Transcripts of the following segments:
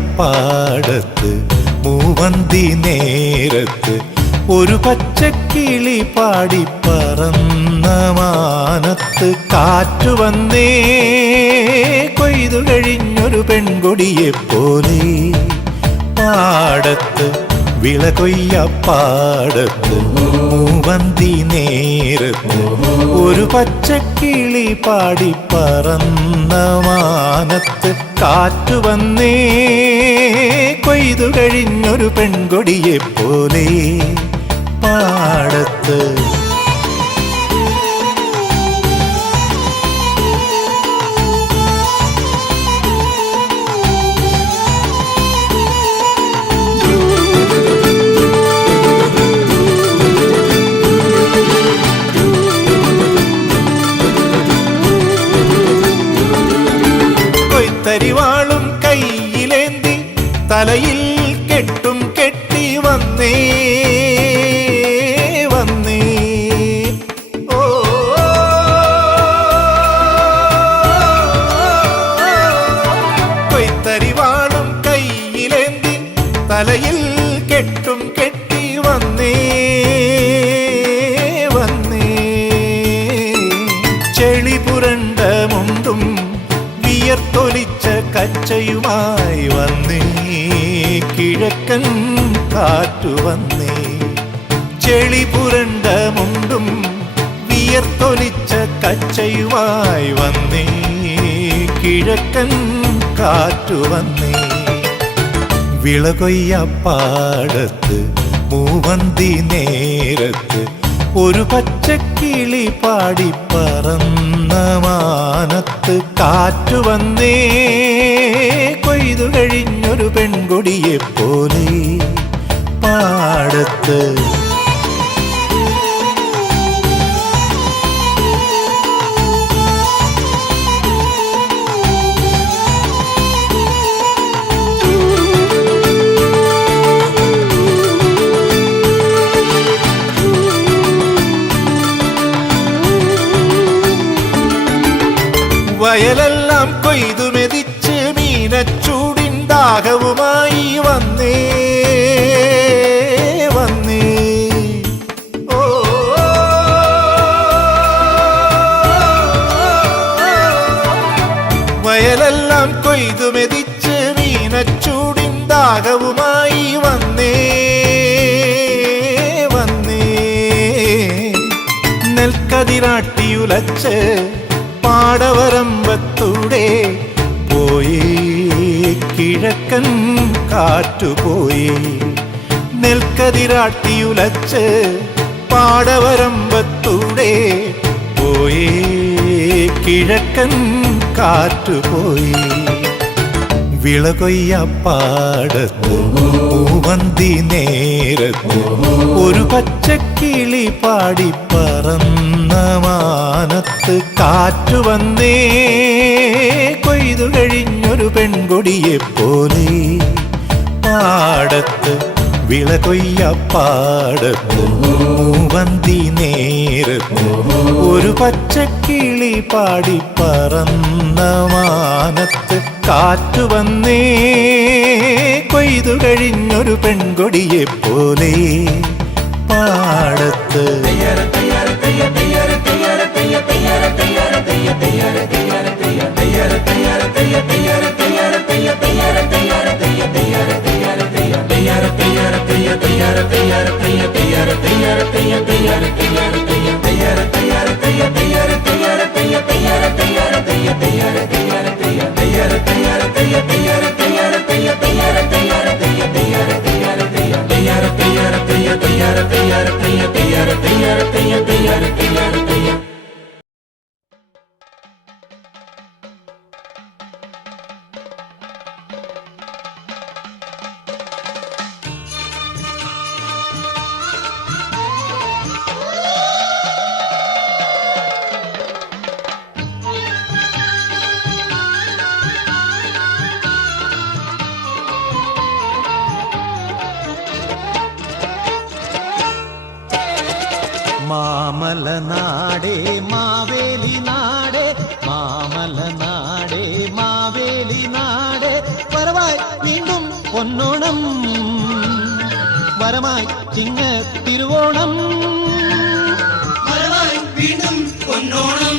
വിളകൊയ്യപ്പാടത്ത് മൂവന്തി നേരത്ത് ഒരു പച്ചക്കിളി പാടി പറന്ന മാനത്ത് കാറ്റു വന്നേ കൊയ്തു കഴിഞ്ഞൊരു പെൺകൊടിയെപ്പോലെ പാടത്ത് വിളകൊയ്യപ്പാടത്ത് മൂവന്തി നേരത്ത് ഒരു പച്ചക്കിളി പാടി പറന്ന മാനത്ത് കാറ്റു വന്നേ കൊയ്തു കഴിഞ്ഞൊരു പെൺകൊടിയെപ്പോലെ പാടത്ത് കൊയ്ത്തരിവാളും കയ്യിലേന്തി തലയിൽ കെട്ടും കെട്ടി വന്നേ വന്നേ ഓ കൊയ്ത്തരിവാളും കയ്യിലേന്തി തലയിൽ കെട്ടും കെട്ടി വന്നേ വന്നേ ചെളി പുരണ്ട മുണ്ടും വിയർത്തൊലിച്ച കച്ചയുമായി വന്നേ കിഴക്കൻ കാറ്റു വന്നേ ചെളി പുരണ്ട മുണ്ടും വിയർത്തൊലിച്ച കച്ചയുമായി വന്നേ കിഴക്കൻ കാറ്റു വന്നേ വിളകൊയ്യപ്പാടത്ത് മൂവന്തി നേരത്ത് ഒരു പച്ചക്കിളി പാടി പറന്ന മാനത്ത് കാറ്റു വന്നേ കൊയ്തു കഴിഞ്ഞൊരു പെൺകൊടിയെപ്പോലെ പാടത്ത് വയലെല്ലാം കൊയ്തു മെതിച്ച് മീനച്ചൂടിൻ ദാഹവുമായി വന്നേ വന്നേ ഓ വയലെല്ലാം കൊയ്തു മെതിച്ച് മീനച്ചൂടിൻ ദാഹവുമായി വന്നേ വന്നേ നെൽക്കതിരാട്ടിയുലച്ച് പാടവരമ്പത്തൂടെ പോയേ കിഴക്കൻ കാറ്റുപോയേ നെൽക്കതിരാട്ടിയുലച്ച് പാടവരമ്പത്തൂടെ പോയേ കിഴക്കൻ കാറ്റുപോയേ വിളകൊയ്യപ്പാടത്ത് മൂവന്തി നേരത്ത് ഒരു പച്ചക്കിളി പാടി പറന്ന മാനത്ത് കാറ്റു വന്നേ കൊയ്തു കഴിഞ്ഞൊരു പെൺകൊടിയെപ്പോലെ പാടത്ത് വിളകൊയ്യപ്പാടത്ത് മൂവന്തി നേരത്ത് ഒരു പച്ചക്കിളി പാടി പറന്ന മാനത്ത് കാറ്റു വന്നേ കൊയ്തു കഴിഞ്ഞൊരു പെൺകൊടിയെപ്പോലെ പാടത്ത് പൊന്നോണം വരമായി ചിങ്ങ തിരുവോണം വരമായി വീണ്ടും പൊന്നോണം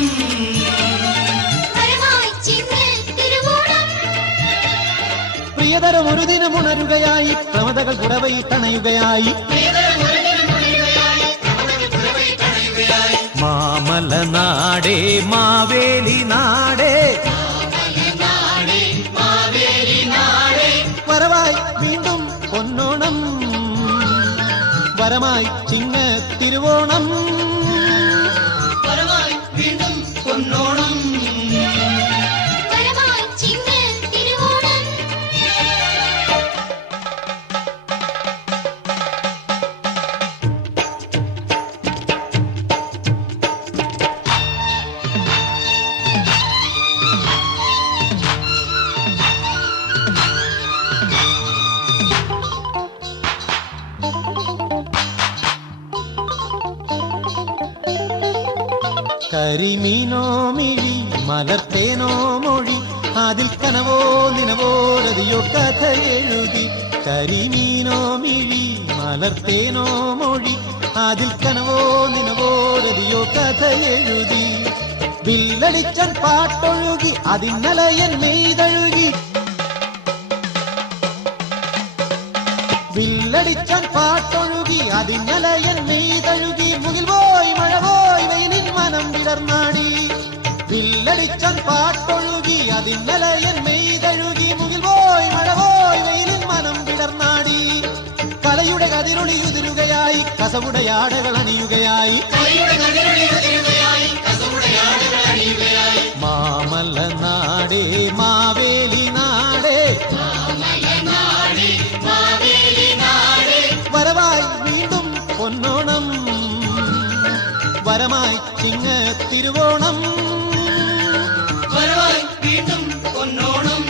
പ്രിയതരം ഒരു ദിനമുണരുകയായി പ്രമതകൾ കുറവൈ തണയുകയായി മാമല നാടേ മാവേലി നാടേ വരവായി വീണ്ടും പൊന്നോണം വരമായി ചിങ്ങ തിരുവോണം വരമായി വീണ്ടും പൊന്നോണം കരിമീനോ മിഴി മലർത്തേനോ മൊഴി അതിൽ കനവോ നിനവോ രതിയോ കഥ എഴുതി കരിമീനോ മിഴി മലർത്തേനോ മൊഴി അതിൽ കനവോ നിനവോ രതിയോ കഥ എഴുതി വില്ലടിച്ചൻ പാട്ടൊഴുകി അതിന്നലയൻ മെയ്തഴുകി വില്ലടിച്ചൻ പാട്ടൊഴുകി അതിന്നലയൻ മെയ്തഴുകി മുകിൽ പോയി മഴ പോയി വെയിലിൻ മനം വിടർന്നാടി വില്ലടിച്ചൻ പാട്ടൊഴുകി അതിന്നലയൻ മെയ്തഴുകി മുകിൽ പോയി മഴ പോയി വെയിലിൻ മനം വിടർന്നാടി കലയുടെ കതിരൊളിയുതിരുകയായി കസവുടെ ആടകൾ അണിയുകയായി മാമല നാടേ മാവേലി നാടേ വരവായി വീണ്ടും പൊന്നോണം വരമായി ചിങ്ങ തിരുവോണം വരമായി വീണ്ടും പൊന്നോണം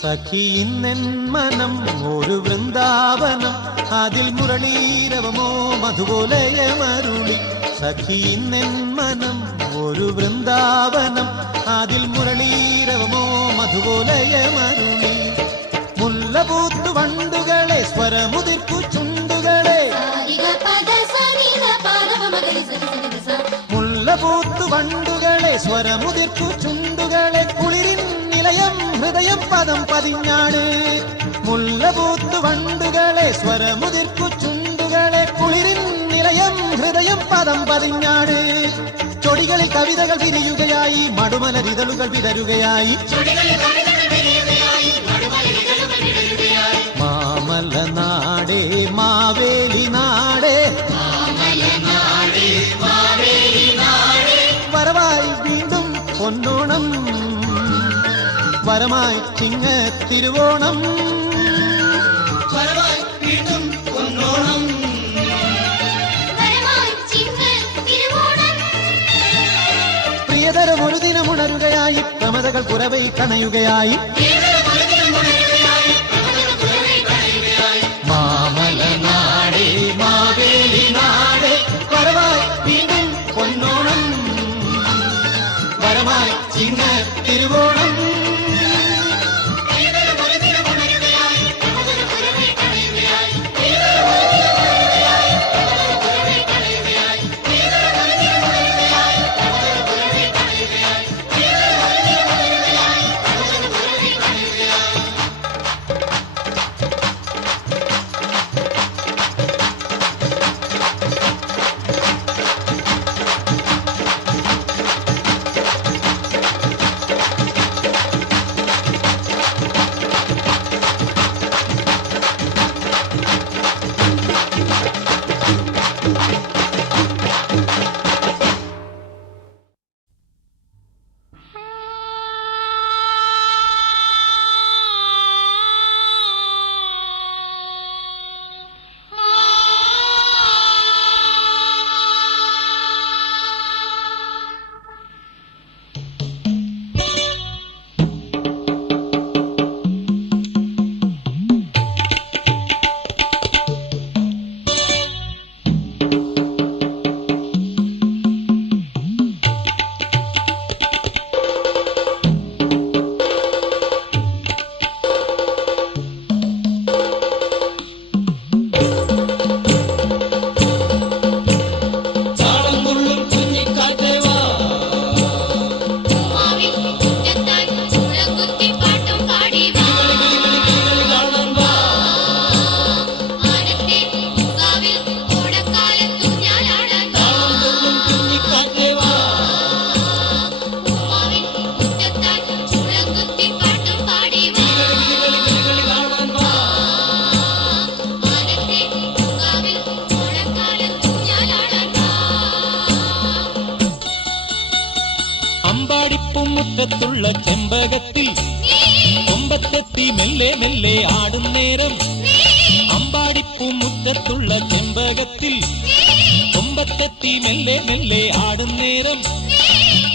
സഖി ഇന്നെൻ മനം ഒരു വൃന്ദാവനം അതിൽ മുരളീരവമോ മധുപോലയമരുളി സഖി ഇന്നെൻ മനം ഒരു വൃന്ദാവനം അതിൽ മുരളീരവമോ മധുപോലയമരുളി മുല്ലപൂത്തു വണ്ടുകളെ സ്വരമുതിർക്കു ചുണ്ടുകളെ മുല്ലപൂത്തു വണ്ടുകളെ സ്വരമുതിർക്കു ചുണ്ടുകളെ കുളിരിൻ നിലയം ഹൃദയം പദം പതിഞ്ഞാട് മുല്ലപൂത്തു വണ്ടുകളെ സ്വരമുതിർക്കു ചുണ്ടുകളെ കുളിരിൻ നിലയം ഹൃദയം പദം പതിഞ്ഞാട് ചൊടികളിൽ കവിതകൾ വിരിയുകയായി മടുമലരിതളുകൾ വിടരുകയായി മാമല നാടേ മാവേലി നാടേ വരവായി വീണ്ടും പൊന്നോണം വരമായി ചിങ്ങ തിരുവോണം വരമായി വീണ്ടും പൊന്നോണം പ്രിയതരം ഒരു ദിനമുണരുകയായി പ്രമതകൾ കുറവൈ കണയുകയായി മാമല നാടേ മാവേലി നാടേ വരവായി വീണ്ടും പൊന്നോണം വരമായി ചിങ്ങ തിരുവോണം അമ്പാടിപ്പൂമുറ്റത്തുള്ള ചെമ്പകത്തിൽ കൊമ്പത്തെത്തി മെല്ലെ മെല്ലെ ആടും നേരം അമ്പാടിപ്പൂമുറ്റത്തുള്ള ചെമ്പകത്തിൽ കൊമ്പത്തെത്തി മെല്ലെ മെല്ലെ ആടും നേരം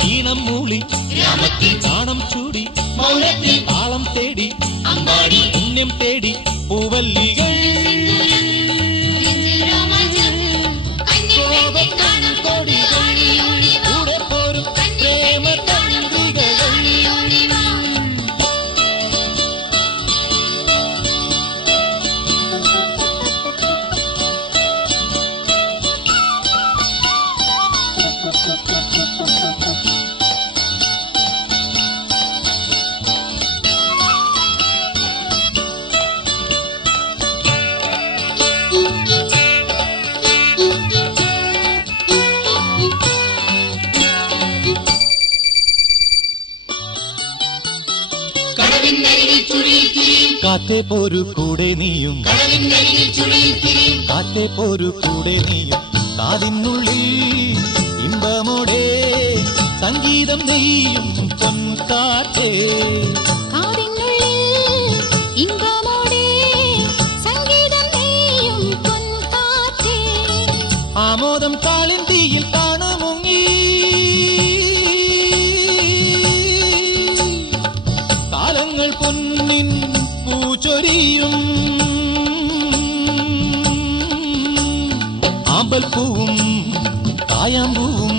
ഈണം മൂളി നാണം ചൂടി താളം തേടി പുണ്യം തേടി പൂവല്ലികൾ കൂടെ പോരും പ്രേമ തന്ത്രികൾ. കാറ്റേ പോരു കൂടെ നീയും കാറ്റേ പോരു കൂടെ നീയും കാതിനുള്ളിൽ ഇമ്പമോടെ സംഗീതം നെയ്യും പൊൻകാറ്റേ ആമോദം കാളിന്തിയിൽ കാണുമുങ്ങി കാലങ്ങൾ പൊന്നിൻ പൂച്ചൊരിയും ആമ്പൽപ്പൂവും കായാമ്പൂവും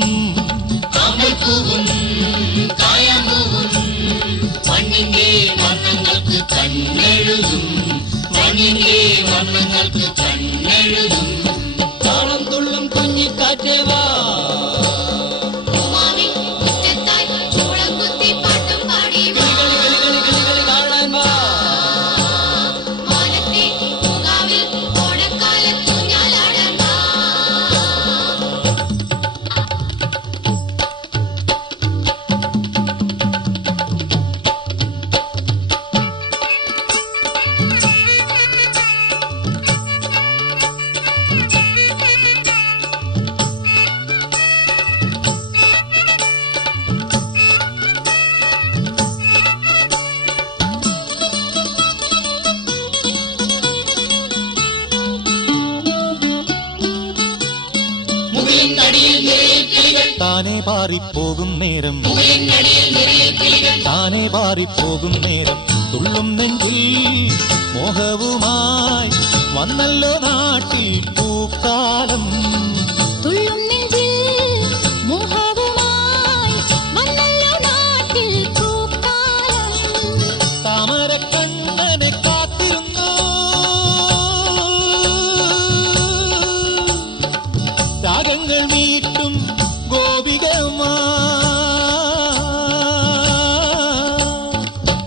മണ്ണിന്റെ വർണ്ണങ്ങൾക്ക് കണ്ണെഴുതും വർണ്ണങ്ങൾക്ക് കണ്ണെഴുതും താളം തുള്ളും കുഞ്ഞിക്കാറ്റേ വാ താനെ പാറിപ്പോകും നേരം താനെ പാറിപ്പോകും നേരം തുള്ളും നെഞ്ചിൽ മോഹവുമായി വന്നല്ലോ നാട്ടിൽ പൂക്കാലം താമരക്കണ്ണനെ കാത്തിരുന്നു രാഗങ്ങൾ മീട്ടും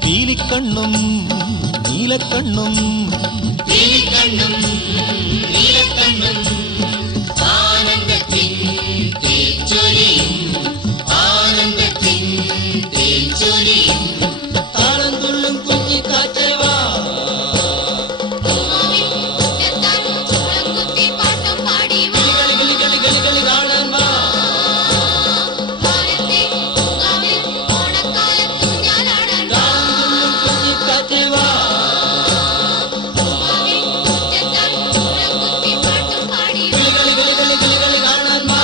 നീലിക്കണ്ണും നീലക്കണ്ണും ആനന്ദത്തിൻ തേച്ചൊരിയും താളം തുള്ളും കുഞ്ഞിക്കാറ്റേ വാ കാണാൻ വാ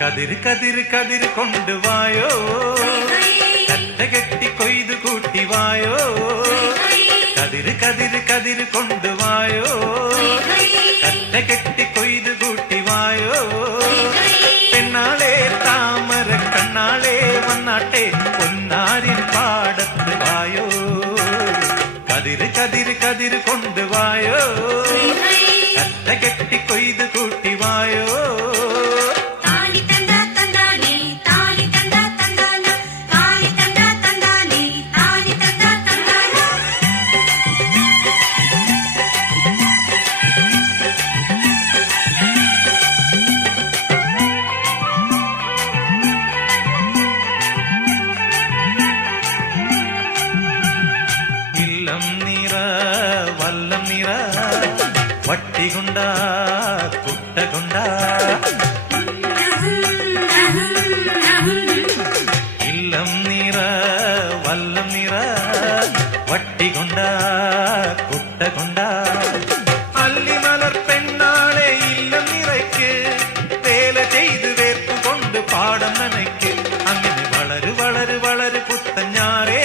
കതിർ കതിർ കതിർ കൊണ്ടുവായോ കറ്റ കെട്ടി കൊയ്യ കതിര് കൊണ്ടുവായോ കറ്റ കെട്ടി കൊയ്ത് കൂട്ടി വായോ പെണ്ണാളെ താമര കണ്ണാളെ വന്നാട്ടെ പൊന്നാരിൻ പാടത്ത് വായോ കതിര് കതിര് കതിര് കൊണ്ടുവായോ കറ്റ കെട്ടി കൊയ്ത് കൂട്ടി വായോ വല്ലം നിറ വട്ടികൊണ്ട കുട്ടകൊണ്ട ഇല്ലം നിറ വല്ലം നിറ വട്ടികൊണ്ട കുട്ടകൊണ്ട അല്ലിമലർ പെണ്ണാളെ ഇല്ലം നിറയ്ക്ക് വേല ചെയ്ത് വേർപ്പ് കൊണ്ട് പാടം നനയ്ക്ക് അങ്ങനെ വളരു വളരു വളരു പുത്തഞ്ഞാറേ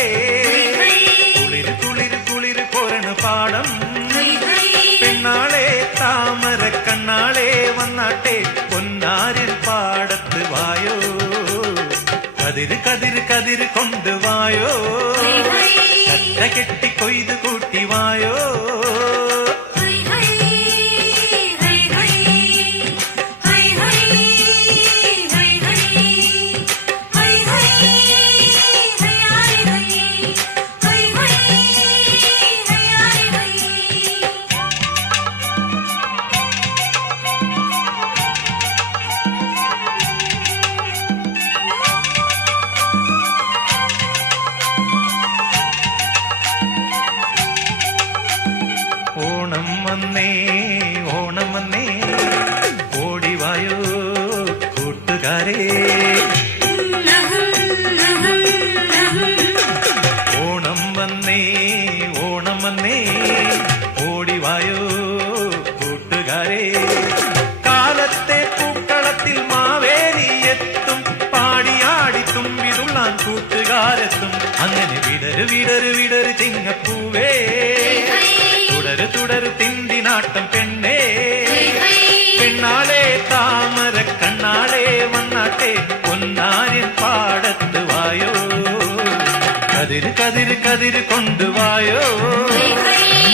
പാടം പെണ്ണാളെ താമര കണ്ണാളെ വന്നാട്ടെ പൊന്നാരിൽ പാടത്ത് വായോ കതിര് കതിര് കതിര് കൊണ്ടുവായോ കറ്റ കെട്ടി കൊയ്ത് കൂട്ടി വായോ ഓണം വന്നേ ഓണം വന്നേ ഓടിവായോ കൂട്ടുകാരേ ഓണം വന്നേ ഓണം വന്നേ ഓടിവായോ കൂട്ടുകാരേ കാലത്തെ പൂക്കളത്തിൽ മാവേലി എത്തും പാടിയാടി തുമ്പിതുള്ളാൻ കൂട്ടുകാരെത്തും അങ്ങനെ വിടരു വിടരു വിടരു ചിങ്ങപ്പൂവേ തുടരു തുടരു തിന്തിനാട്ടം പെണ്ണേ പെണ്ണാളെ താമര കണ്ണാളെ വന്നാട്ടെ പൊന്നാരിൻ പാടത്ത് വായോ കതിര് കതിര് കതിര് കൊണ്ടുവായോ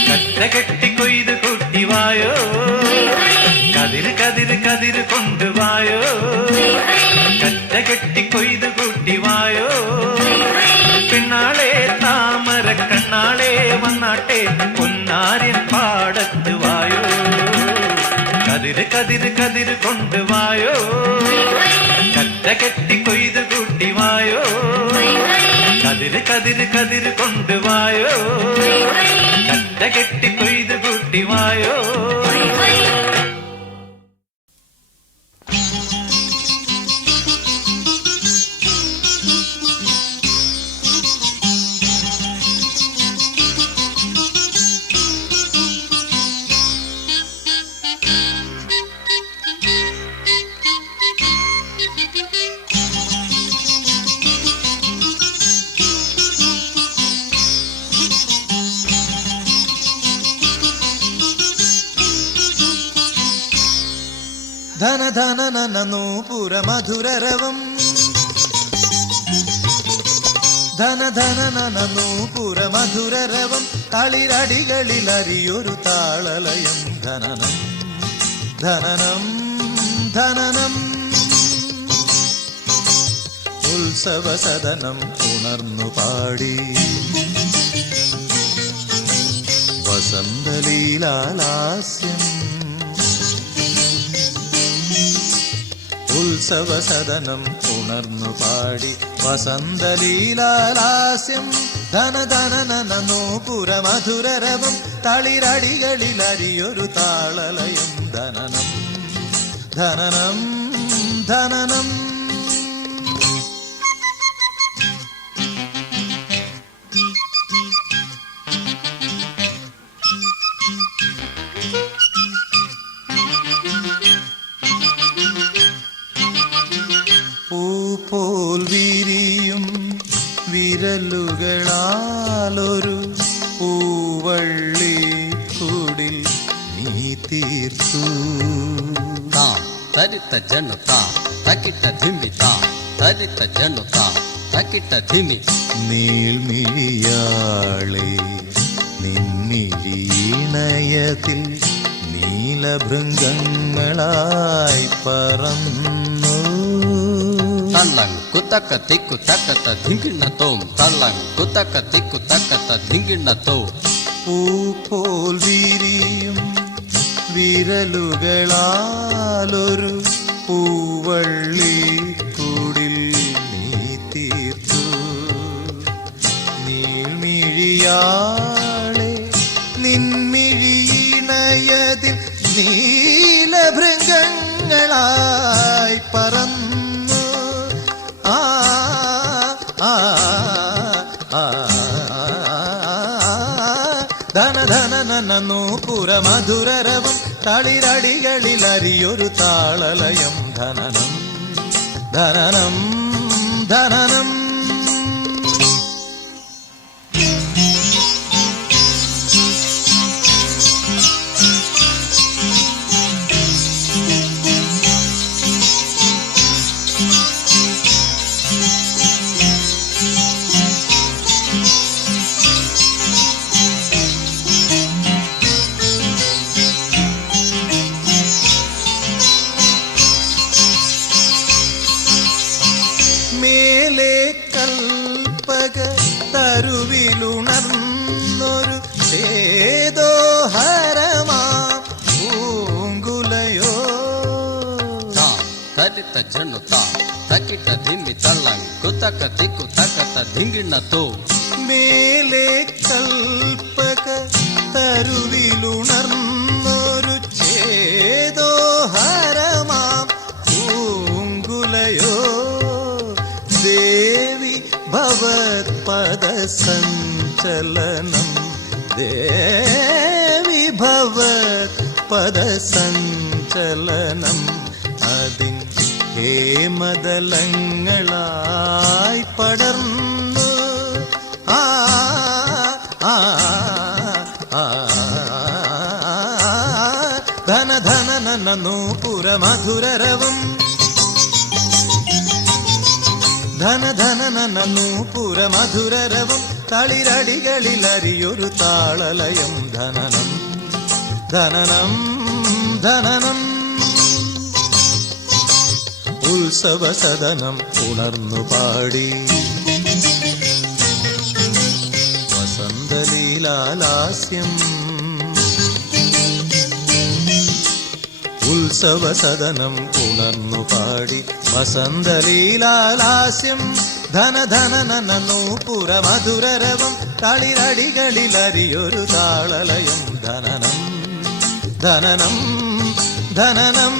കറ്റ കെട്ടി കൊയ്ത് കൂട്ടി വായോ കതിര് കതിര് കതിര് കൊണ്ടുവായോ കറ്റ കെട്ടി കൊയ്ത് കൂട്ടി വായോ പെണ്ണാളെ താമര കണ്ണാളെ വന്നാട്ടെ പൊന്നാരിൻ പാടത്ത് വായോ കതിര് കതിര് കതിര് കൊണ്ടുവായോ കറ്റ കെട്ടി കൊയ്ത് കൂട്ടി വായോ കതിര് കതിര് കതിര് കൊണ്ടുവായോ കറ്റ കെട്ടി കൊയ്ത് കൂട്ടി വായോ ധന ധന നന നൂപുര മധുരരവം ധന ധന നന നൂപുര മധുരരവം തളിരടികളിൽ അരിയൊരു താളലയം ധനനം ധനനം ധനനം ഉത്സവ സദനം ഉണർന്നു പാടി വസന്തലീലാലാസ്യം ഉത്സവ സദനം ഉണർന്നു പാടി വസന്തലീലാലാസ്യം ധന ധന നന നൂപുര മധുരരവം തളിരടികളിൽ അരിയൊരു താളലയം ധനനം ധനനം ധനനം പൂപോൽ വിരിയും വിരലുകളാലൊരു പൂവള്ളി തരിത്ത ജനുത തക്കിട്ട ധിമിത തരിത്ത ജനുത തക്കിട്ട ധിമി നീൾമിഴിയാളെ നിൻമിഴിയിണയത്തിൽ നീലഭൃംഗങ്ങളായി പറന്നു തള്ളങ് കുത്തക്ക തിക്കു തക്കത്ത ധിങ്കിണ്ണ തോം തള്ളങ് കുത്തക്ക തിക്കു തക്കത്ത ധിങ്കിണ്ണ തോ പൂ പോൽ വിരിയും വിരലുകളാലൊരു പൂവള്ളി കൂടിൽ നീ തീർത്തു നീൾമിഴിയാളെ നിൻമിഴിയിണയതിൽ നീലഭൃംഗങ്ങളായി പറന്നു ആ ആ ആ ധന ധന നൂപുര മധുരരവം തളിരടികളിലരിയൊരു താളലയം ധനനം ധനനം ധനനം മേലെ കൽപ്പക തരുവിലുണർന്നൊരു ഏതോ ഹരമാ പൂങ്കുലയോ തരിത്ത ജനുത തക്കിട്ട ധിമി തള്ളങ് കുത്തക്ക തിക്കു തക്കത്ത ധിങ്കിണ്ണ തോ മേലെ കൽപ്പക തരുവിലുണർന്നൊരു ചേതോ ഹരമാം പൂങ്കുലയോ ദേവി ഭവത്പദ സഞ്ചലനം ദേവി ഭവത്പദ സഞ്ചലനം അതിൻ ഹേമദലങ്ങളായി പടർന്നു ആ ആ ആ ധന ധന നൂപുര മധുരരവം ധന ധന നൂപുര മധുരരവം തളിരടികളിലരിയൊരു താളലയം ധനനം ധനനം ധനനം ഉത്സവസദനം ഉണർന്നു പാടി വസന്തലീലാലാസ്യം ഉത്സവസദനം ഉണർന്നു പാടി വസന്തലീലാലാസ്യം ധന ധന നൂപുര മധുരരവം തളിരടികളിലരിയൊരു താളലയം ധനനം ധനനം ധനനം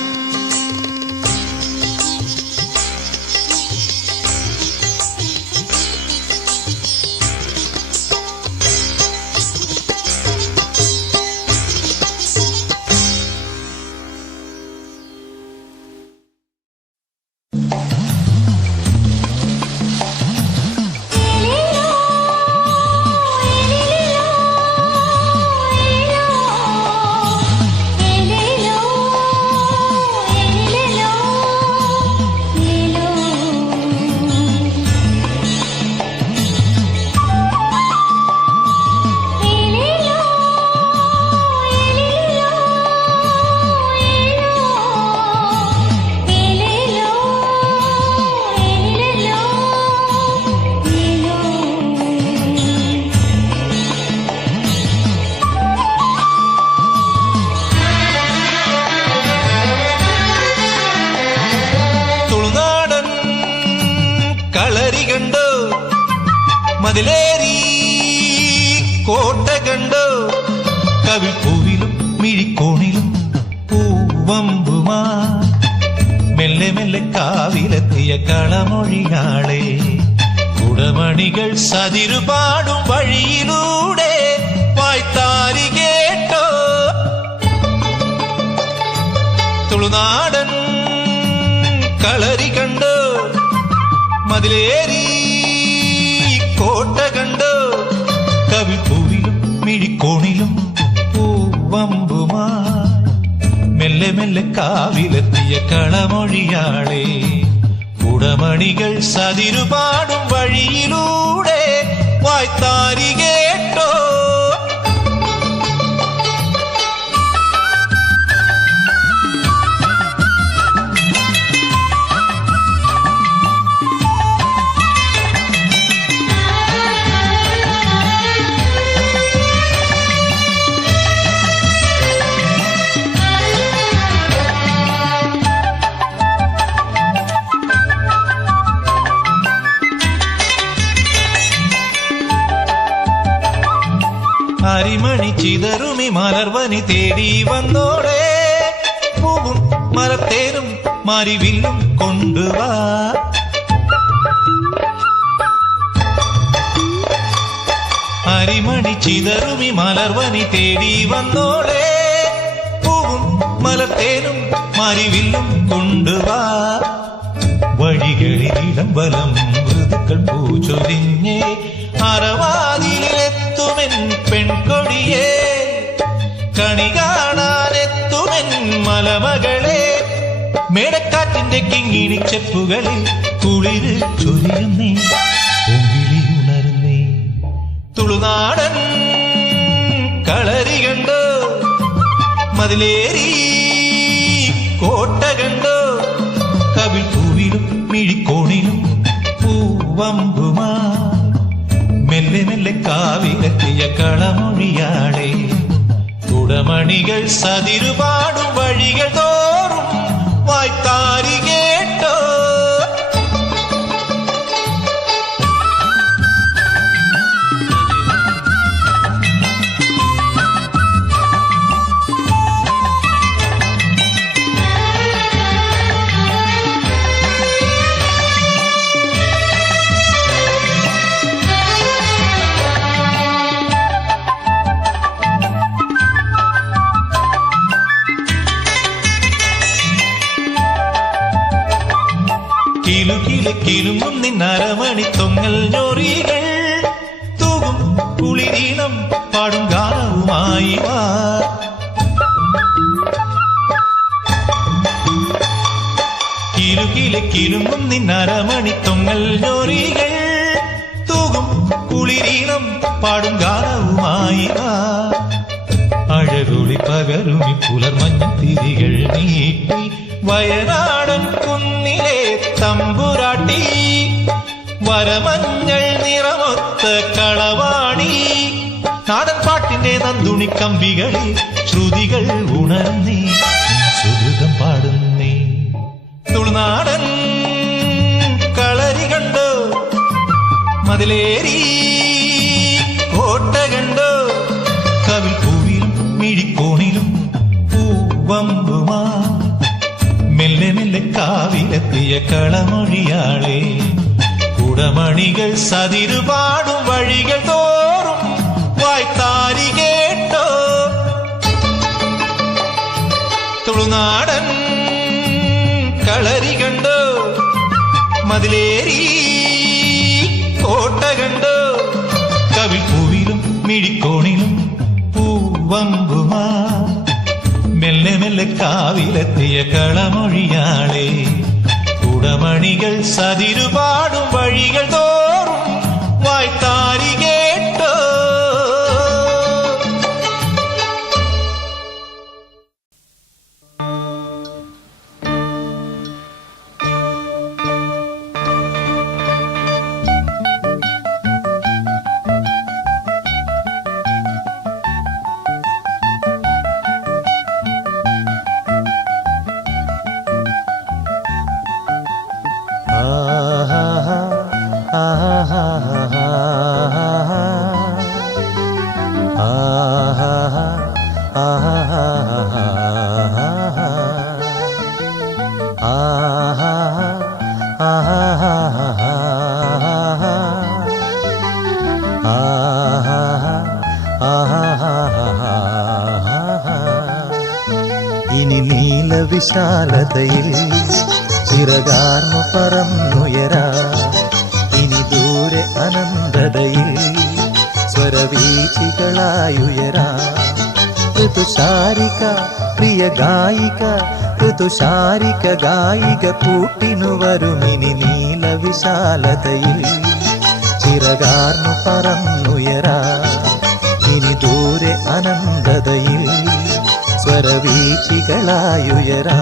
മതിലേറി കോട്ട കണ്ടോ കവിൾപ്പൂവിലും മിഴിക്കോണിലും പൂവമ്പുമാ മെല്ലെ മെല്ലെ കാവിലെത്തിയ കളമൊഴിയാളെ കുടമണികൾ സതിരുപാടും വഴിയിലൂടെ വായ്ത്താരി കേട്ടോ തുളുനാടൻ കളരി കണ്ടോ മതിലേറി കോട്ട കണ്ടോ കവിൾപ്പൂവിലും മിഴിക്കോണിലും പൂവമ്പുമാ മെല്ലെ മെല്ലെ കാവിലെത്തിയ കളമൊഴിയാളെ കുടമണികൾ സതിരുപാടും വഴിയിലൂടെ വായ്ത്താരി കേട്ടോ. അരിമണി ചിതറുമി മലർവനി തേടി വന്നോടെ പൂവും മരത്തേരും മരിവില്ലും കൊണ്ടുവാ. അരിമണി ചിതറുമി മലർവനി തേടി വന്നോടെ പൂവും മലത്തേരും മരിവില്ലും കൊണ്ടുവാ. വഴികളിൽ ഇടംബലം മൃദുക്കൾ പൂച്ചൊരിഞ്ഞേ അറവാതിലെത്തുമെൻ പെൺകൊടിയേ, കണി കാണാനെത്തുമെൻ മലമകളെ. മേടക്കാറ്റിന്റെ കിങ്ങിണി ചെപ്പുകളിൽ കുളിര് ചൊരിയുന്നേ, പൊങ്കിളി ഉണരുന്നേ. തുളുനാടൻ കളരി കണ്ടോ, മതിലേറി കോട്ട കണ്ടോ, കവിൾ പൂവിലും മിഴിക്കോണിലും പൂവമ്പുമാ. മെല്ലെ മെല്ലെ കാവിലെത്തിയ കളമൊഴിയാളെ കുടമണികൾ സതിരുപാടും വഴികൾ തോറും വായ്ത്താരി കേട്ടോ. കിലുകിലും നിന്നരമണി തൊങ്ങൽ ഞൊറികൾ തൂകും കുളിരീണം പാടും ഗാനവുമായി വാ. കിലുകിലും നിന്നരമണി തൊങ്ങൽ ഞൊറികൾ തൂകും കുളിരീണം പാടും ഗാനവുമായി വാ. അഴകൊളി പകരുമി പുലർമഞ്ഞ തിരികൾ നീട്ടി വയനാടൻ കുന്നിലെ തമ്പുരാട്ടി. വരമഞ്ഞൾ നിറമൊത്ത കളവാണി നാടൻ പാട്ടിന്റെ നന്ദുണി കമ്പികളിൽ ശ്രുതികൾ ഉണർന്നേ, സുഹൃതം പാടുന്നേ. തുളുനാടൻ കളരി കണ്ടോ, മതിലേറി കോട്ട കണ്ടോ, കവിൾ പൂവിലും മിഴിക്കോണിലും പൂവമ്പുമാ. മെല്ലെ മെല്ലെ കാവിലെത്തിയ കളമൊഴിയാളെ കുടമണികൾ സതിരുപാടും വഴികൾ തോറും വായ്ത്താരി കേട്ടോ. തുളുനാടൻ കളരി കണ്ടോ, മതിലേറി കോട്ട കണ്ടോ, കവിൾ പൂവിലും മിഴിക്കോണിലും പൂവമ്പുമാ. മെല്ലെ മെല്ലെ കാവിലെത്തിയ കളമൊഴിയാളെ കുടമണികൾ സതിരുപാടും വഴികൾ തോറും വായ്ത്താരി കേട്ടോ. ഇനി നീലവിശാലതയിൽ ചിറകാർന്നു പറന്നുയരാ, ഇനി ദൂരെ അനന്തതയിൽ സ്വരവീചികളായുയരാ. ഋതുശാരിക പ്രിയ ഗായിക ഋതുശാരിക ഗായിക കൂട്ടിനു വരുമിനി നീല വിശാലതയിൽ ചിറകാർന്നു പറന്നുയരാ ഇനി ദൂരെ അനന്തതയിൽ സ്വരവീചികളായുയരാ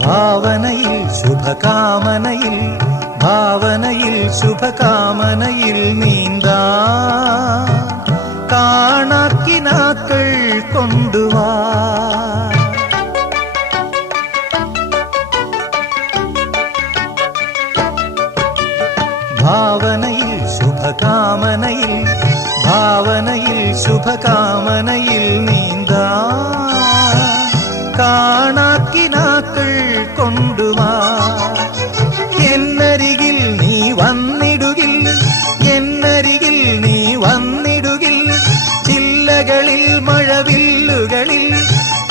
ഭാവനയിൽ ശുഭകാമനയിൽ ഭാവനയിൽ ശുഭകാമനയിൽ നീന്താ കാണാക്കിനാക്കൾ കൊണ്ടുവാ ഭാവനയിൽ ശുഭകാമനയിൽ ഭാവനയിൽ ശുഭകാമനയിൽ നീന്താ കാണാക്കിനാക്കൾ കൊണ്ടുവാ എന്നരികിൽ നീ വന്നിടുകിൽ എന്നരികിൽ നീ വന്നിടുകിൽ ചില്ലകളിൽ മഴവില്ലുകളിൽ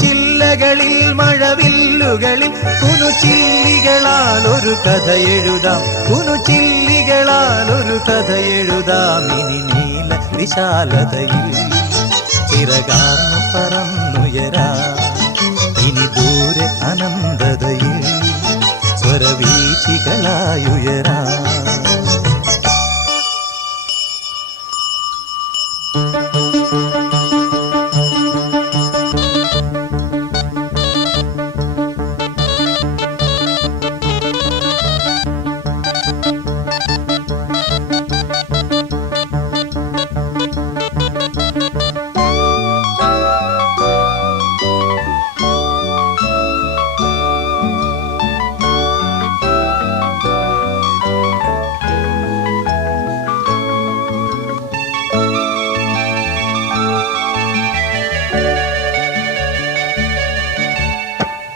ചില്ലകളിൽ മഴവില്ലുകളിൽ കുനുചില്ലികളാൽ ഒരു കഥ എഴുതാം കുനുചില്ലികളാൽ ഒരു കഥ എഴുതാം ഇനി നീല വിശാലതയിൽ ചിറകാർന്നു പറന്നുയരാ ഇനി ദൂരെ അനന്തതയിൽ സ്വരവീചികളായുയരാ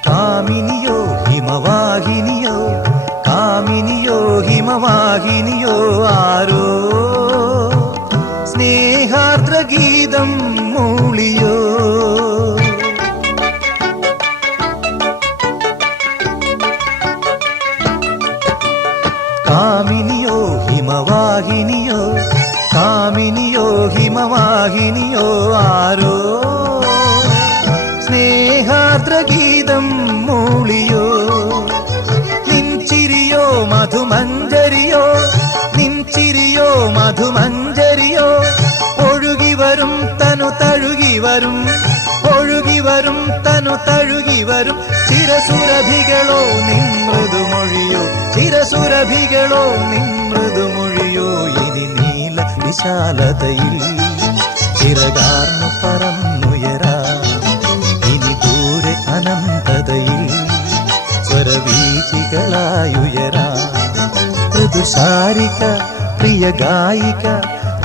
കാമിനിയോ ഹിമവാഹിനിയോ കാമിനിയോ ഹിമവാഹിനിയോ ആരോ സ്നേഹാർദ്രഗീതം മൂളിയോ കാമിനിയോ ഹിമവാഹിനിയോ കാമിനിയോ ഹിമവാഹിനിയോ ആരോ സ്നേഹാർദ്രഗീതം മൂളിയോ നിൻചിരിയോ മധുമഞ്ജരിയോ നിൻചിരിയോ മധുമഞ്ജരിയോ ഒഴുകി വരും തനു തഴുകി വരും ഒഴുകി വരും തനു തഴുകി വരും ചിരസുരഭികളോ നിൻ മൃദുമൊഴിയോ ചിരസുരഭികളോ നിൻ മൃദുമൊഴിയോ ഇനി നീല വിശാലതയിൽ ചിറകാർന്നു പറന്നുയരാ അനന്തതയിൽ സ്വരവീചികളായുയരാ ഋതുശാരിക പ്രിയ ഗായിക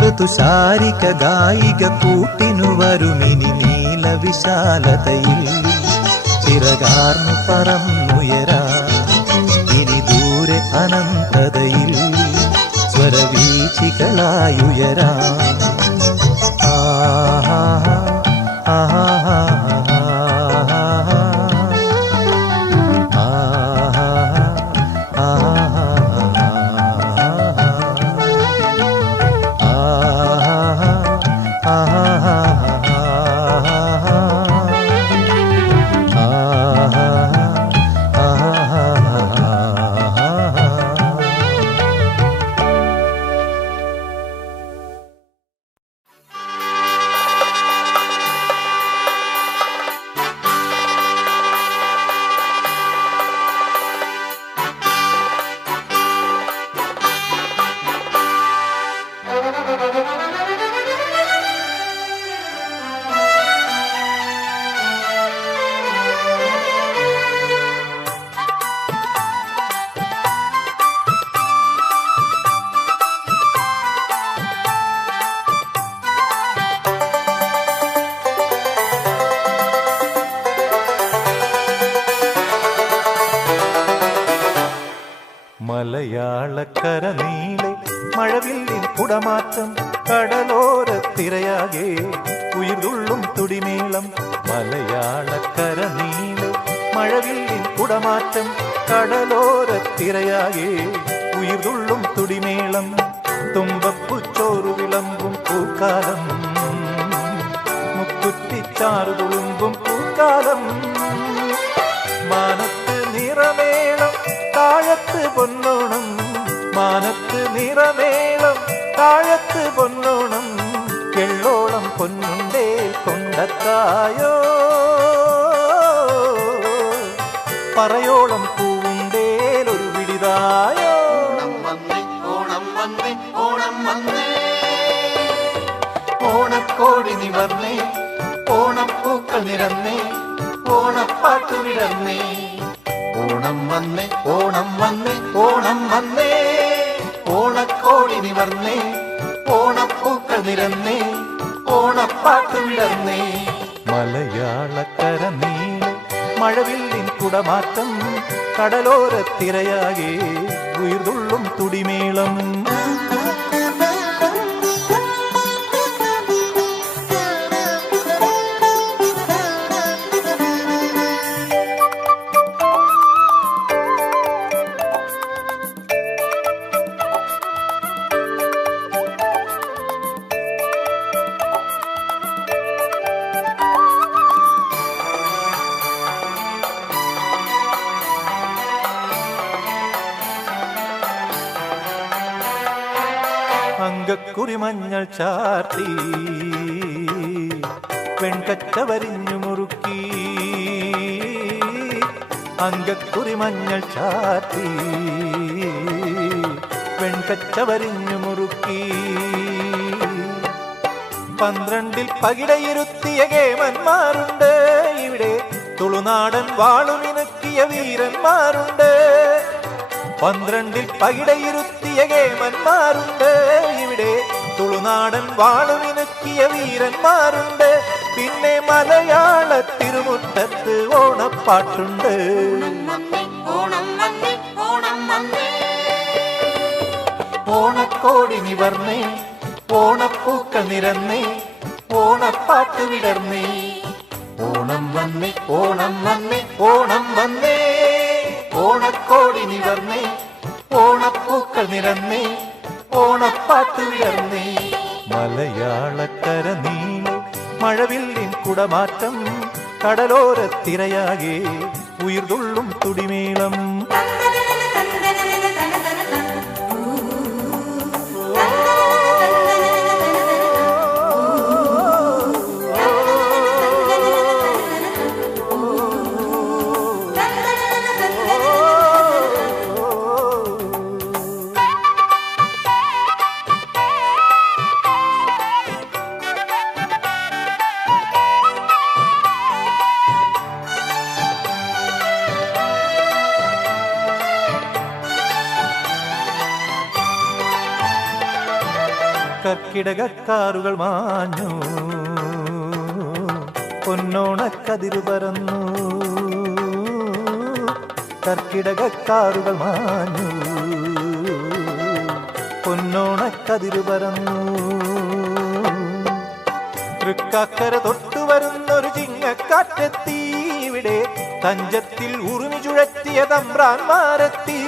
ഋതുശാരിക ഗായിക കൂട്ടിനു വരുമിനി നീല വിശാലതയിൽ ചിറകാർന്നു പറന്നുയരാ ഇനി ദൂരെ അനന്തതയിൽ സ്വരവീചികളായുയരാ ആഹാ ആഹാ മലയാളക്കര നീളെ മഴവില്ലിൻ കുടമാറ്റം കടലോരത്തിരയാകെ ഉയർതുള്ളും തുടിമേളം മലയാളക്കര നീളെ മഴവില്ലിൻ കുടമാറ്റം കടലോരത്തിരയാകെ ഉയർതുള്ളും തുടിമേളം തുമ്പപ്പുച്ചോറു വിളമ്പും പൂക്കാലം മുക്കുറ്റിച്ചാറു തുളുമ്പും പൂക്കാലം മാനത്ത് നിറമേളം താഴത്ത് പൊന്നോണം മാനത്ത് നിറമേളം താഴത്ത് പൊന്നോണം എള്ളോളം പൊന്നുണ്ടേ കൊണ്ടത്തായോ പറയോളം പൂവുണ്ടേലൊരു വിടിതായോ ഓണക്കോടി നിവർന്നേ ഓണപ്പൂക്കൾ നിരന്നേ ഓണപ്പാട്ടു വിടർന്നേ ഓണം വന്നേ ഓണം വന്നേ ഓണം വന്നേ ഓണക്കോടി നിവർന്നേ ഓണപ്പൂക്കൾ നിരന്നേ ഓണപ്പാട്ടു വിടർന്നേ മലയാളക്കര നീളെ മഴവില്ലിൻ കുടമാറ്റം കടലോരത്തിരയാകെ ഉയർതുള്ളും തുടിമേളം അങ്കക്കുറി മഞ്ഞൾ ചാർത്തി പെൺകച്ച വരിഞ്ഞു മുറുക്കി അങ്കക്കുറി മഞ്ഞൾ ചാർത്തി പെൺകച്ച വരിഞ്ഞു മുറുക്കി 12 പകിടയിരുത്തിയ കേമന്മാരുണ്ട് ഇവിടെ തുളുനാടൻ വാളുമിനുക്കിയ വീരന്മാരുണ്ട് 12 പകിടയിരുത്തിയ കേമന്മാരുണ്ട് ഇവിടെ തുളുനാടൻ വാളുമിനുക്കിയ വീരന്മാരുണ്ട് പിന്നെ മലയാള തിരുമുറ്റത്ത് ഓണപ്പാട്ടുണ്ട് ഓണക്കോടി നിവർന്നേ ഓണപ്പൂക്കൾ നിരന്നേ ഓണപ്പാട്ട് വിടർന്നേ ഓണം വന്നേ ഓണം വന്നേ ഓണം വന്നേ ഓണക്കോടി നിവർന്നേ ഓണപ്പൂക്കൾ നിരന്നേ ഓണപ്പാട്ട് വിടർന്നേ മലയാളക്കര നീളെ മഴവില്ലിൻ കുടമാറ്റം കടലോരത്തിരയാകെ ഉയർതുള്ളും തുടിമേളം കർക്കിടകക്കാറുകൾ മാഞ്ഞു പൊന്നോണക്കതിരു പറന്നു കർക്കിടകക്കാറുകൾ മാഞ്ഞു പൊന്നോണക്കതിരു പറന്നു തൃക്കാക്കര തൊട്ടു വരുന്നൊരു ചിങ്ങക്കാറ്റെത്തി ഇവിടെ തഞ്ചത്തിൽ ഉറുമി ചുഴറ്റിയ തമ്പ്രാന്മാരെത്തി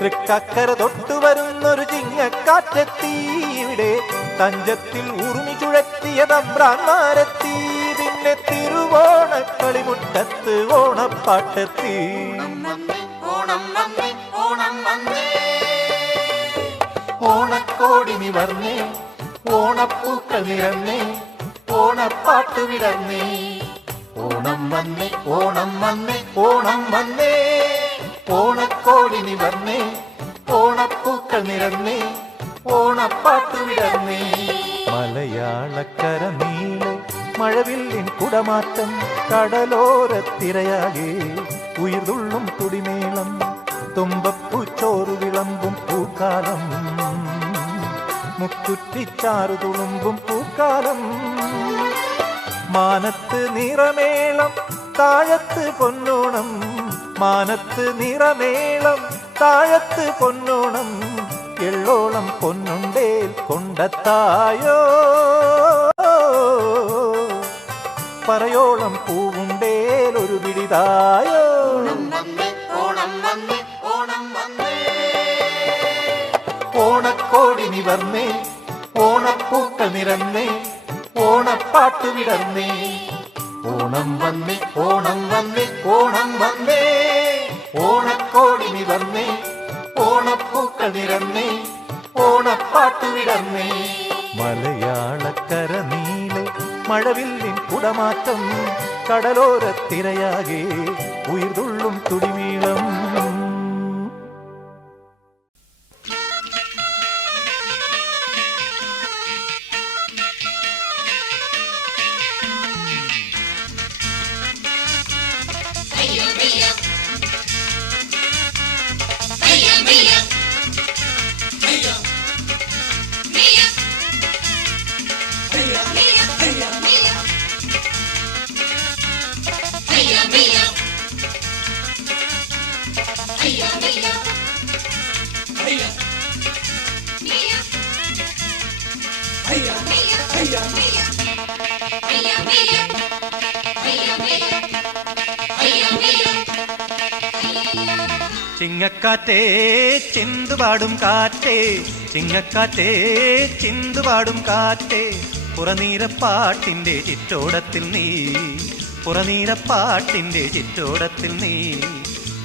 തൃക്കക്കര തൊട്ടു വരുന്നൊരു ചിങ്ങക്കാറ്റെത്തി ഇവിടെ തഞ്ചത്തിൽ ഉറുമി ചുഴറ്റിയ തമ്പ്രാന്മാരെത്തി പിന്നെ തിരുവോണക്കളിമുറ്റത്ത് ഓണപ്പാട്ടെത്തി ഓണക്കോടി നിവർന്നേ ഓണപ്പൂക്കൾ നിരന്നേ ഓണപ്പാട്ട് വിടർന്നേ ഓണം വന്നേ ഓണം വന്നേ ഓണം വന്നേ ഓണക്കോടി നിവർന്നേ ഓണപ്പൂക്കൾ നിരന്നേ ഓണപ്പാട്ട് വിടർന്നേ മലയാളക്കര നീളെ മഴവില്ലിൻ കുടമാറ്റം കടലോരത്തിരയാകെ ഉയർതുള്ളും തുടിമേളം തുമ്പപ്പൂച്ചോറു വിളമ്പും പൂക്കാലം മുക്കുറ്റിച്ചാറു തുളുമ്പും പൂക്കാലം മാനത്ത് നിറമേളം താഴത്ത് പൊന്നോണം മാനത്ത് നിറമേളം താഴത്ത് പൊന്നോണം എള്ളോളം പൊന്നുണ്ടേൽ കൊണ്ടത്തായോ പറയോളം പൂവുണ്ടേൽ ഒരു പിടിതായോ ഓണക്കോടി നിവർന്നേ ഓണപ്പൂക്കൾ നിറന്നേ ഓണപ്പാട്ടു വിടർന്നേ ഓണം വന്നേ ഓണം വന്നേ ഓണം വന്നേ ഓണക്കോടി നിവർന്നേ ഓണപ്പൂക്കൾ നിറന്നേ ഓണപ്പാട്ടു വിടർന്നേ മലയാളക്കര നീളെ മഴവില്ലിൻ കുടമാറ്റം കടലോരത്തിരയാകെ ഉയർതുള്ളും തുടിമീളം ചിങ്ങക്കാറ്റേ ചിന്തുപാടും കാറ്റേ ചിങ്ങക്കാറ്റേ ചിന്തുപാടും കാറ്റേ പുറനീരപ്പാട്ടിന്റെ ചിറ്റോടത്തിൽ നീ പുറനീരപ്പാട്ടിന്റെ ചിറ്റോടത്തിൽ നീ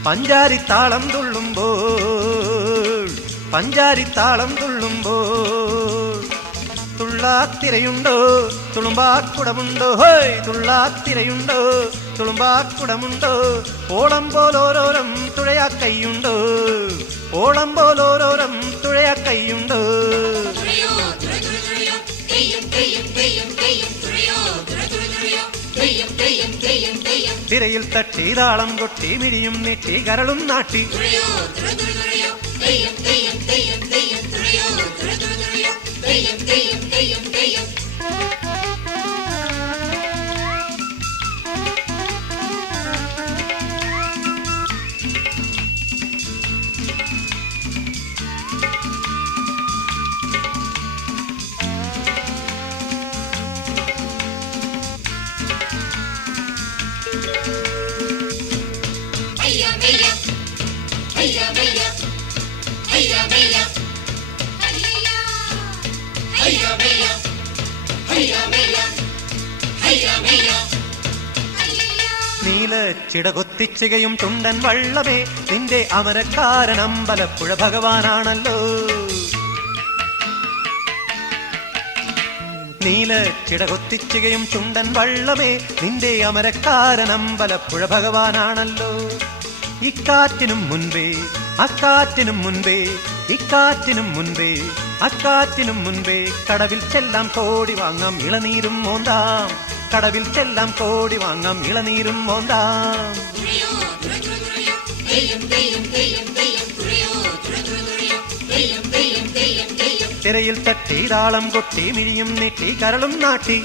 പഞ്ചാരിത്താളം തുള്ളുമ്പോൾ പഞ്ചാരിത്താളം തുള്ളുമ്പോൾ തുള്ളാത്തിരയുണ്ടോ തുളുമ്പാക്കുടമുണ്ടോ ഹോയ് തുള്ളാത്തിരയുണ്ടോ തുളുമ്പാക്കുടമുണ്ടോ ഓളം പോലോരോരം തുഴയാക്കൈയുണ്ടോ ഓളം പോലോരോരം തുഴയാക്കൈയുണ്ടോ തിരയിൽ തട്ടി താളം കൊട്ടി മിഴിയും നീട്ടി കരളും നാട്ടി നീല ചിടകൊത്തിച്ചുകയും തുണ്ടൻ വള്ളമേ നിന്റെ അമരക്കാരൻ അമ്പലപ്പുഴ ഭഗവാനാണല്ലോ നീല ചിടകൊത്തിച്ചുകയും ചുണ്ടൻ വള്ളമേ നിന്റെ അമരക്കാരൻ അമ്പലപ്പുഴ ഭഗവാനാണല്ലോ ഇക്കാറ്റിനും മുൻപേ അക്കാറ്റിനും മുൻപേ ഇക്കാറ്റിനും മുൻപേ അക്കാറ്റിനും മുൻപേ കടവിൽ ചെല്ലാം കോടി വാങ്ങാം ഇളനീരും മോന്താം കടവിൽ ചെല്ലാം കോടി വാങ്ങാം ഇളനീരും മോന്താം തിരയിൽ തട്ടി താളം കൊട്ടി മിഴിയും നീട്ടി കരളും നാട്ടി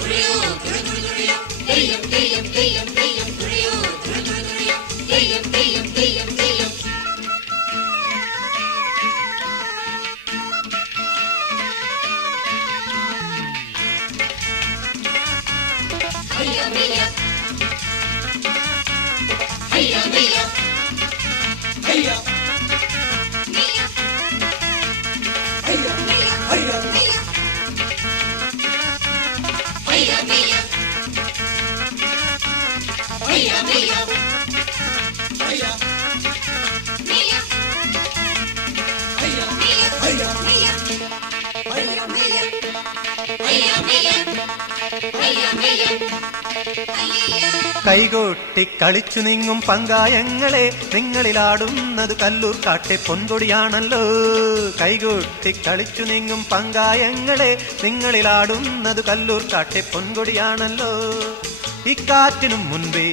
കൈകൊട്ടി കളിച്ചു നീങ്ങും പങ്കായങ്ങളെ നിങ്ങളിലാടുന്നത് കല്ലൂർ കാട്ടെ പൊൻകൊടിയാണല്ലോ കൈകൊട്ടി കളിച്ചു നീങ്ങും പങ്കായങ്ങളെ നിങ്ങളിലാടുന്നത് കല്ലൂർ കാട്ടെ പൊൻകൊടിയാണല്ലോ ഇക്കാറ്റിനും മുൻപേ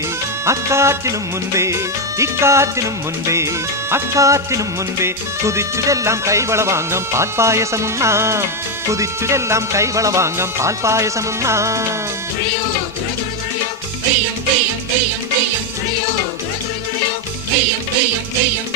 അക്കാറ്റിനും മുൻപേ ഇക്കാറ്റിനും മുൻപേ അക്കാറ്റിനും മുൻപേ കുതിച്ചുതെല്ലാം കൈവള വാങ്ങാം പാൽപ്പായസമുണ്ണാം കുതിച്ചുതെല്ലാം കൈവള വാങ്ങാം പാൽപ്പായസമുണ്ണാം തെയ്യം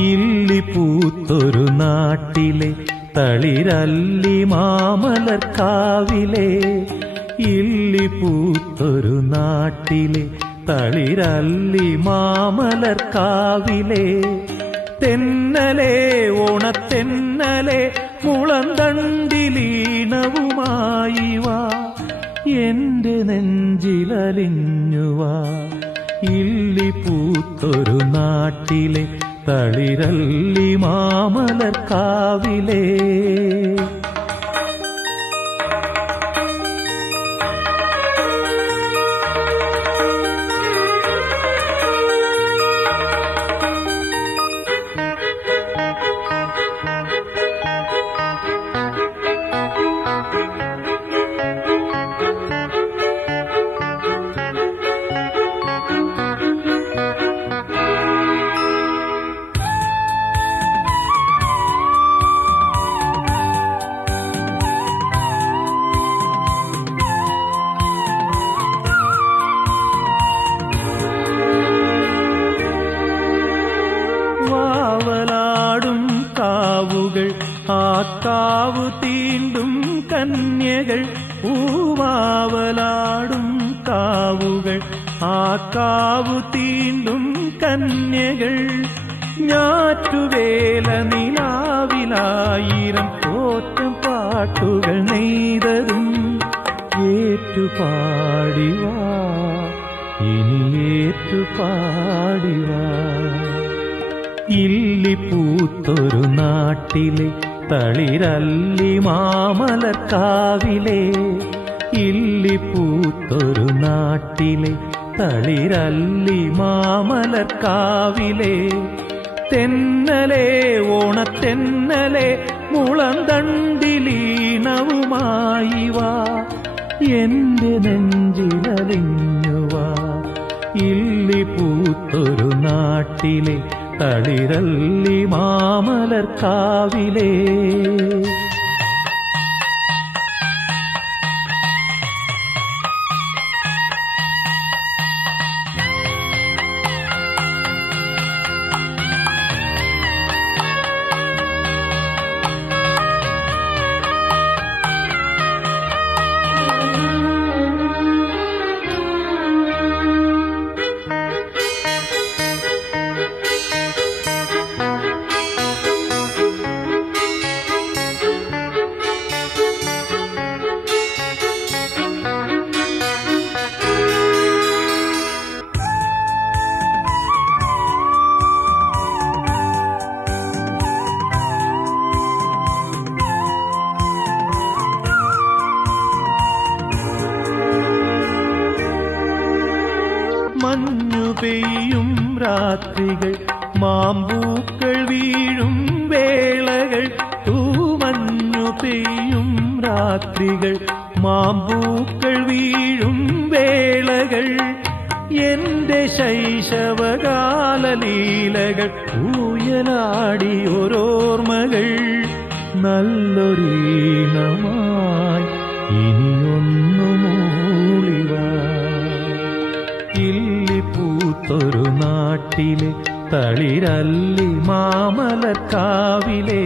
ഇല്ലി പൂത്തൊരു നാട്ടിലെ തളിരല്ലി മാമലർക്കാവിലെ ഇല്ലി പൂത്തൊരു നാട്ടിലെ തളിരല്ലി മാമലർക്കാവിലെ തെന്നലെ ഓണത്തെന്നലെ മുളന്തണ്ടിലീണവുമായി വാ എന്റെ നെഞ്ചിലലിഞ്ഞുവാ ഇല്ലി പൂത്തൊരു നാട്ടിലെ തളിരല്ലി മാമലർക്കാവിലെ വാവലാടും കാവുകൾ ആ കാവു തീണ്ടും കന്യകൾ പൂവാവലാടും കാവുകൾ ആ കാവു തീണ്ടും കന്യകൾ ഞാറ്റുവേല നിലാവിലായിരം തോറ്റം പാട്ടുകൾ നെയ്തതും ഏറ്റുപാടിവാ ഇനി ഏറ്റുപാടിവാ ഇല്ലി പൂത്തൊരു നാട്ടിലെ തളിരല്ലി മാമലർക്കാവിലെ ഇല്ലി പൂത്തൊരു നാട്ടിലെ തളിരല്ലി മാമലർക്കാവിലെ തെന്നലെ ഓണത്തെന്നലെ മുളന്തണ്ടിലീണവുമായി വാ എന്റെ നെഞ്ചിലലിഞ്ഞുവാ ഇല്ലി പൂത്തൊരു നാട്ടിലെ തളിരല്ലി മാമലർക്കാവിലെ മഞ്ഞു പെയ്യും രാത്രികൾ മാമ്പൂക്കൾ വീഴും വേളകൾ തൂമഞ്ഞു പെയ്യും രാത്രികൾ മാമ്പൂക്കൾ വീഴും വേളകൾ എന്റെ ശൈശവകാല ലീലകൾ ഊയലാടി ഓരോർമ്മകൾ നല്ലൊരീണമായി ഇനിയൊന്നു മൂളിവാ ഇല്ലി പൂത്തൊരു നാട്ടിലെ തളിരല്ലി മാമലർക്കാവിലെ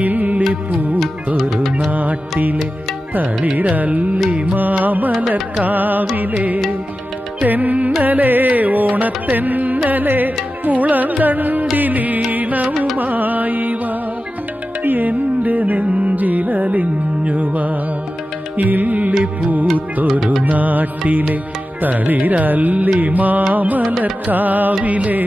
ഇല്ലി പൂത്തൊരു നാട്ടിലെ തളിരല്ലി മാമലർക്കാവിലെ തെന്നലെ ഓണത്തെന്നലെ മുളന്തണ്ടിലീണവുമായി വാ എന്റെ നെഞ്ചിലലിഞ്ഞുവാ ഇല്ലി പൂത്തൊരു നാട്ടിലെ തളിരല്ലി മാമലർക്കാവിലെ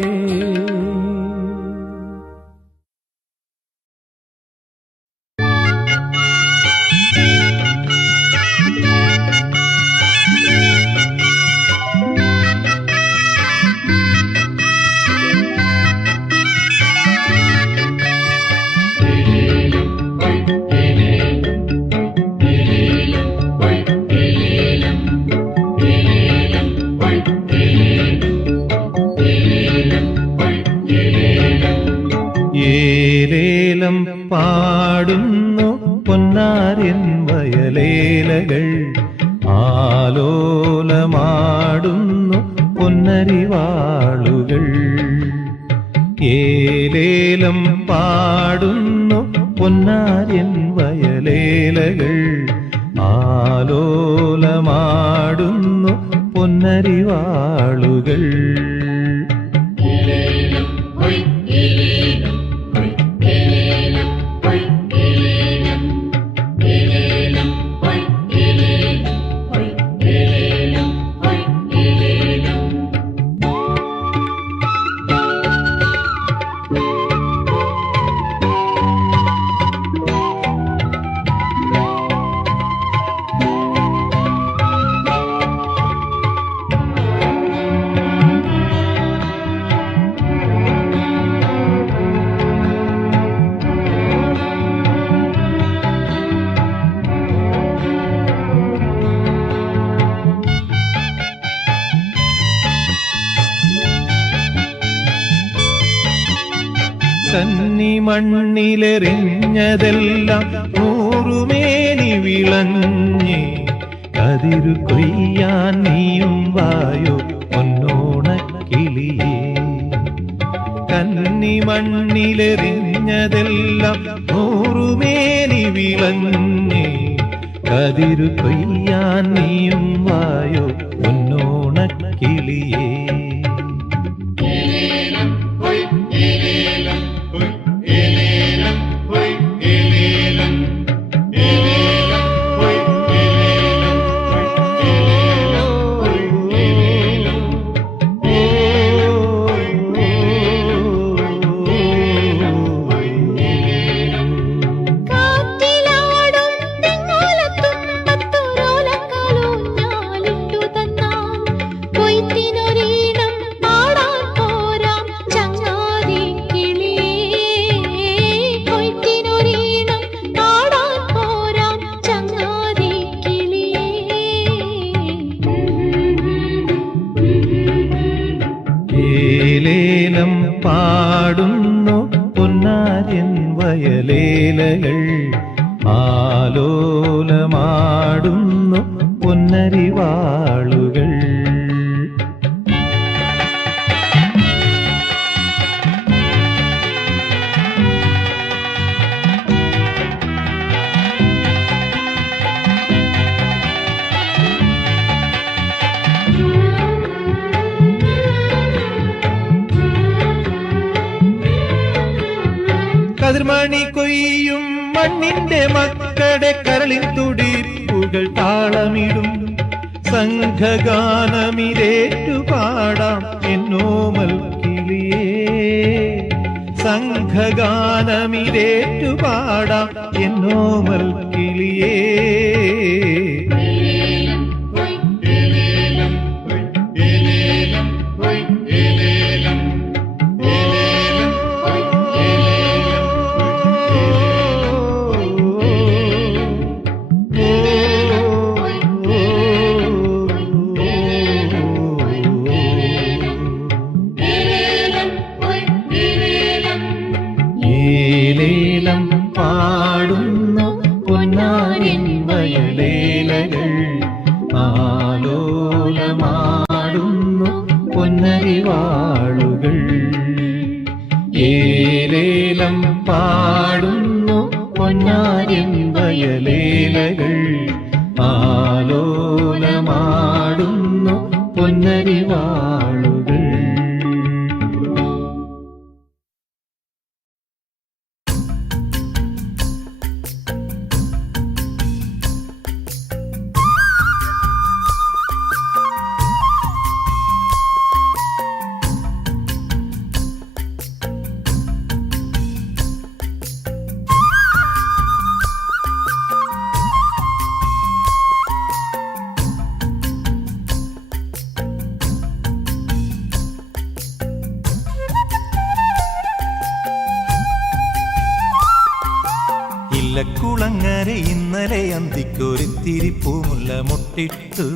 ഏലേലം പാടുന്നു പൊന്നാരിൻ വയലേലകൾ ആലോലമാടുന്നു പൊന്നരിവാളുകൾ ഏലേലം പാടുന്നു പൊന്നാര്യൻ വയലേലകൾ, ആലോലമാടുന്നു പൊന്നരിവാളുകൾ. കന്നി മണ്ണിലെറിഞ്ഞതെല്ലാം നൂറുമേനി വിളഞ്ഞേ, കതിരു കൊയ്യാൻ നീയും വായോ പൊന്നോണക്കിളിയേ. കന്നി മണ്ണിലെറിഞ്ഞതെല്ലാം നൂറുമേനി വിളഞ്ഞേ, കതിരു കൊയ്യാൻ നീയും വായോ പൊന്നോണക്കിളിയേ. ഏലേലം പാടുന്നു പൊന്നാര്യൻ വയലേലകൾ, ആലോലമാടുന്നു പൊന്നരിവാളുകൾ. കതിർമണി കൊയ്യും മണ്ണിന്റെ മക്കളുടെ കരളിൻ തുടിപ്പുകൾ താളമിടും, സംഘഗാനമിതേറ്റുപാടാം എന്നോമൽ കിളിയേ. സംഘഗാനമിതേറ്റുപാടാം എന്നോമൽ കിളിയേ. ഏലേലം പാടുന്നു പൊന്നാര്യൻ വയലേലകൾ, ആലോലമാടുന്നു പൊന്നരിവാളുകൾ. ഏലേലം പാടുന്നു പൊന്നാര്യൻ വയലേലകൾ, ആലോലമാടുന്നു പൊന്നരിവാളുകൾ. ഇല്ലക്കുളങ്ങര ഇന്നലെ അന്തിക്കൊരിത്തിരി പൂമുല്ല മുട്ടിട്ടു,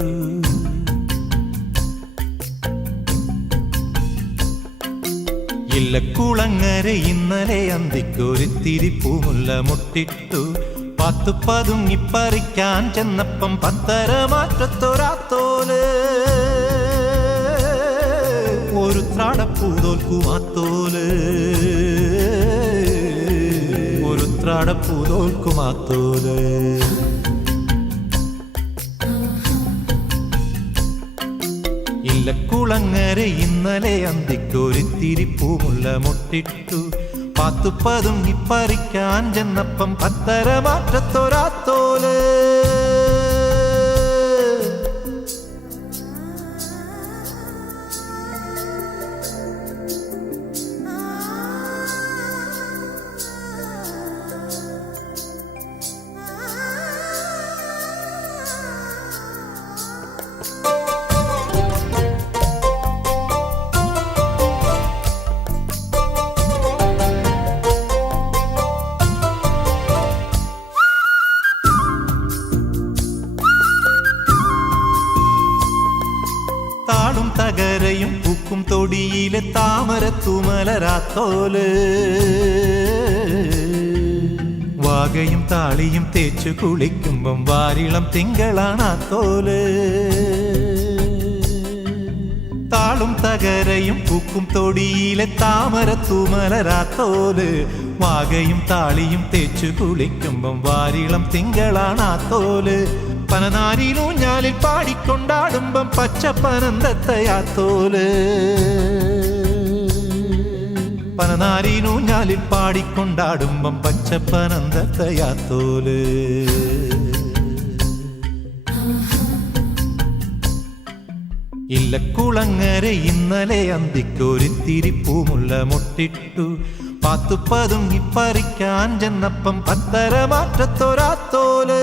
ഇല്ലക്കുളങ്ങര ഇന്നലെ അന്തിക്കൊരിത്തിരി പൂമുല്ല മുട്ടിട്ടു. പത്തു പതുങ്ങിപ്പറിക്കാൻ ചെന്നപ്പം പത്തര മാറ്റത്തൊരാത്തോല്, ഒരു ത്രാടപ്പൂതോൽ പൂതോൽക്കുമാത്തോല് ഒരു ത്രാട പൂതോൽക്കുമാത്തോല് ഇല്ലക്കുളങ്ങര ഇന്നലെ അന്തിക്കൊരിത്തിരി പൂമുല്ല മുട്ടിട്ടു പാത്തുപ്പതും ഇപ്പറിക്കാൻ ചെന്നപ്പം പത്തര മാറ്റത്തൊരാത്തോല് താളും തകരയും പൂക്കും തൊടിയിലെ താമരത്തുമലരാത്തോല് വാകയും താളിയും തേച്ചു കുളിക്കുമ്പം വാരിളം തിങ്കളാണാത്തോല് താളും തകരയും പൂക്കും തൊടിയിലെ താമരത്തുമലരാത്തോല് വാകയും താളിയും തേച്ചു കുളിക്കുമ്പം വാരിളം തിങ്കളാണാത്തോല് പനനാരിലൂഞ്ഞാലിൽ പാടിക്കൊണ്ടാടുമ്പം പച്ചപ്പനന്തത്തയാത്തോല് പനനാരിലൂഞ്ഞാലിൽ പാടിക്കൊണ്ടാടുമ്പം പച്ചപ്പനന്തത്തയാത്തോല് ഇല്ലക്കുളങ്ങര ഇന്നലെ അന്തിക്കൊരിത്തിരി പൂമുല്ല മുട്ടിട്ടു പാത്തുപ്പതും ഇപ്പറിക്കാൻ ചെന്നപ്പം പത്തര മാറ്റത്തൊരാത്തോല്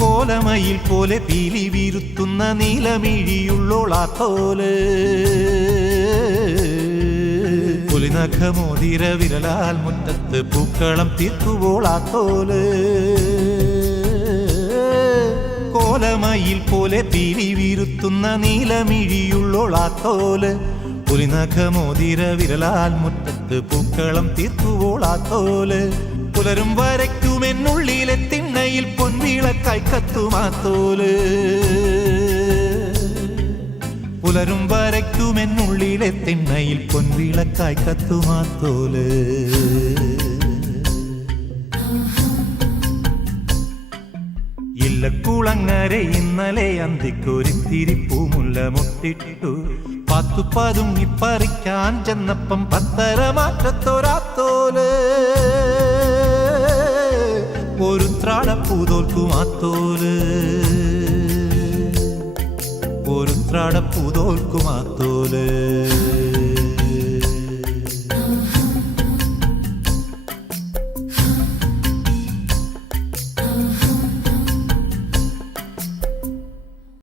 കോലമയിൽ പോലെ പീലി വീരുത്തുന്ന നീലമിഴിയുള്ളോളാത്തോല് പുലിനഖമോതിര വിരലാൽ മുറ്റത്ത് പൂക്കളം തീർക്കുവോളാത്തോല് കോലമയിൽ പോലെ പീലി വീരുത്തുന്ന നീലമിഴിയുള്ളോളാത്തോല് പുലിനഖമോതിര വിരലാൽ മുറ്റത്ത് പൂക്കളം തീർക്കുവോളാത്തോല് പുലരും വരയ്ക്കുമെന്നുള്ളിലെ തിണ്ണയിൽ പൊൻവിളക്കായി കത്തുമാത്തോല് പുലരും വരയ്ക്കുമെന്നുള്ളിലെ തിണ്ണയിൽ പൊൻവിളക്കായി കത്തുമാത്തോല് ഇല്ലക്കുളങ്ങര ഇന്നലെ അന്തിക്കൊരിത്തിരി പൂമുല്ല മുട്ടിട്ടു പാത്തുപ്പതും ഇപ്പറിക്കാൻ ചെന്നപ്പം പത്തര മാറ്റത്തൊരാത്തോല് ഒരു ത്രാട പൂതോൽക്കുമാത്തോല് ഒരു ത്രാട പൂതോൽക്കുമാത്തോല്